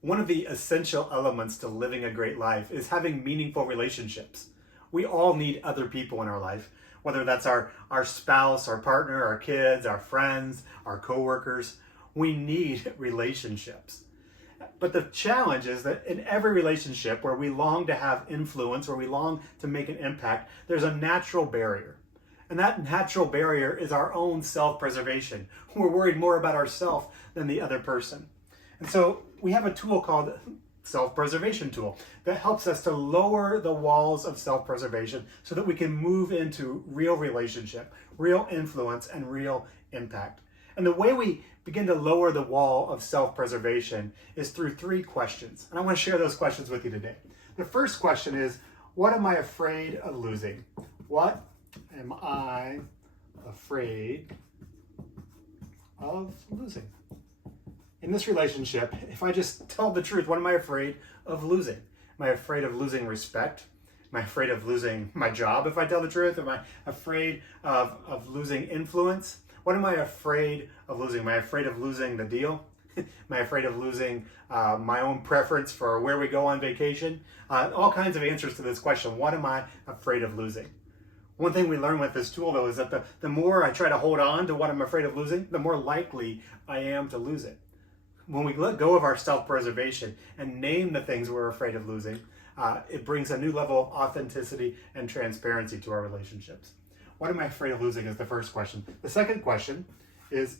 One of the essential elements to living a great life is having meaningful relationships. We all need other people in our life, whether that's our spouse, our partner, our kids, our friends, our coworkers. We need relationships. But the challenge is that in every relationship where we long to have influence, where we long to make an impact, there's a natural barrier. And that natural barrier is our own self-preservation. We're worried more about ourselves than the other person. And so we have a tool called self-preservation tool that helps us to lower the walls of self-preservation so that we can move into real relationship, real influence, and real impact. And the way we begin to lower the wall of self-preservation is through three questions. And I want to share those questions with you today. The first question is, what am I afraid of losing? What am I afraid of losing? In this relationship, if I just tell the truth, what am I afraid of losing? Am I afraid of losing respect? Am I afraid of losing my job if I tell the truth? Am I afraid of losing influence? What am I afraid of losing? Am I afraid of losing the deal? Am I afraid of losing my own preference for where we go on vacation? All kinds of answers to this question. What am I afraid of losing? One thing we learn with this tool, though, is that the more I try to hold on to what I'm afraid of losing, the more likely I am to lose it. When we let go of our self-preservation and name the things we're afraid of losing, it brings a new level of authenticity and transparency to our relationships. What am I afraid of losing is the first question. The second question is,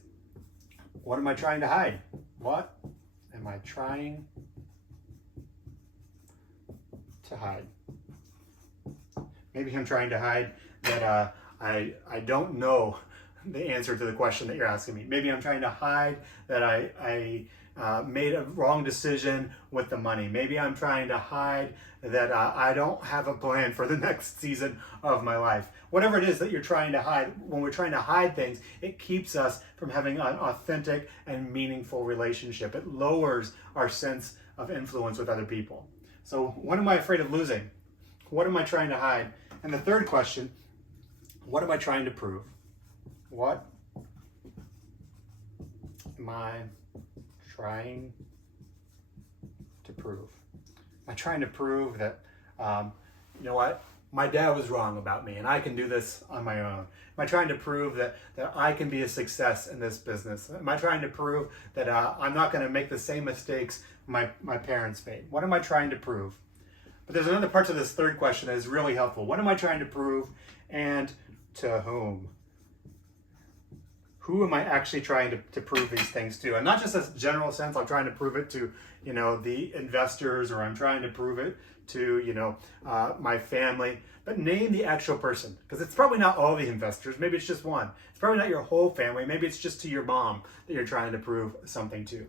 what am I trying to hide? What am I trying to hide? Maybe I'm trying to hide that I don't know the answer to the question that you're asking me. Maybe I'm trying to hide that I made a wrong decision with the money. Maybe I'm trying to hide that I don't have a plan for the next season of my life. Whatever it is that you're trying to hide, when we're trying to hide things, it keeps us from having an authentic and meaningful relationship. It lowers our sense of influence with other people. So what am I afraid of losing? What am I trying to hide? And the third question, what am I trying to prove? What am I trying to prove? Am I trying to prove that, you know what, my dad was wrong about me and I can do this on my own? Am I trying to prove that I can be a success in this business? Am I trying to prove that I'm not going to make the same mistakes my parents made? What am I trying to prove? But there's another part to this third question that is really helpful. What am I trying to prove, and to whom? Who am I actually trying to prove these things to? And not just as a general sense, I'm trying to prove it to, the investors, or I'm trying to prove it to, my family. But name the actual person, because it's probably not all the investors. Maybe it's just one. It's probably not your whole family. Maybe it's just to your mom that you're trying to prove something to.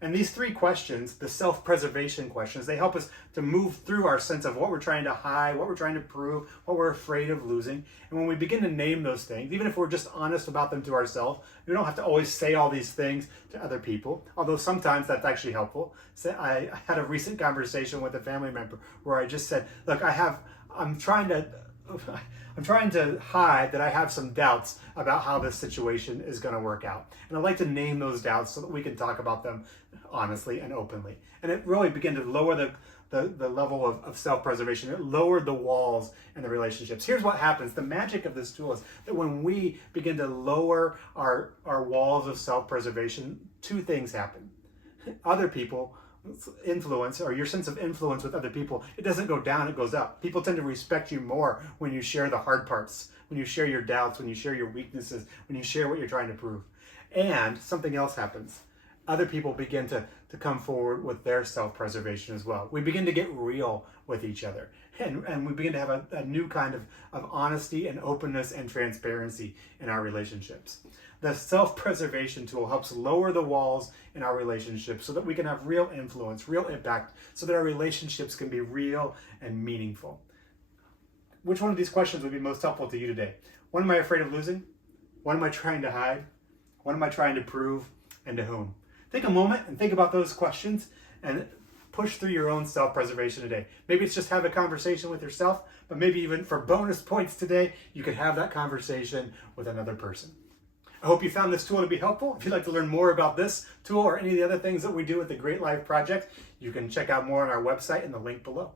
And these three questions, the self-preservation questions, they help us to move through our sense of what we're trying to hide, what we're trying to prove, what we're afraid of losing. And when we begin to name those things, even if we're just honest about them to ourselves, we don't have to always say all these things to other people, although sometimes that's actually helpful. So I had a recent conversation with a family member where I just said, look, I'm trying to hide that I have some doubts about how this situation is going to work out. And I'd like to name those doubts so that we can talk about them honestly and openly. And it really began to lower the level of self-preservation. It lowered the walls in the relationships. Here's what happens. The magic of this tool is that when we begin to lower our walls of self-preservation, two things happen. Other people influence, or your sense of influence with other people, it doesn't go down, it goes up. People tend to respect you more when you share the hard parts, when you share your doubts, when you share your weaknesses, when you share what you're trying to prove. And something else happens. Other people begin to come forward with their self-preservation as well. We begin to get real with each other. And we begin to have a new kind of honesty and openness and transparency in our relationships. The self-preservation tool helps lower the walls in our relationships so that we can have real influence, real impact, so that our relationships can be real and meaningful. Which one of these questions would be most helpful to you today? What am I afraid of losing? What am I trying to hide? What am I trying to prove? And to whom? Take a moment and think about those questions and push through your own self-preservation today. Maybe it's just have a conversation with yourself, but maybe even for bonus points today, you could have that conversation with another person. I hope you found this tool to be helpful. If you'd like to learn more about this tool or any of the other things that we do with the Great Life Project, you can check out more on our website in the link below.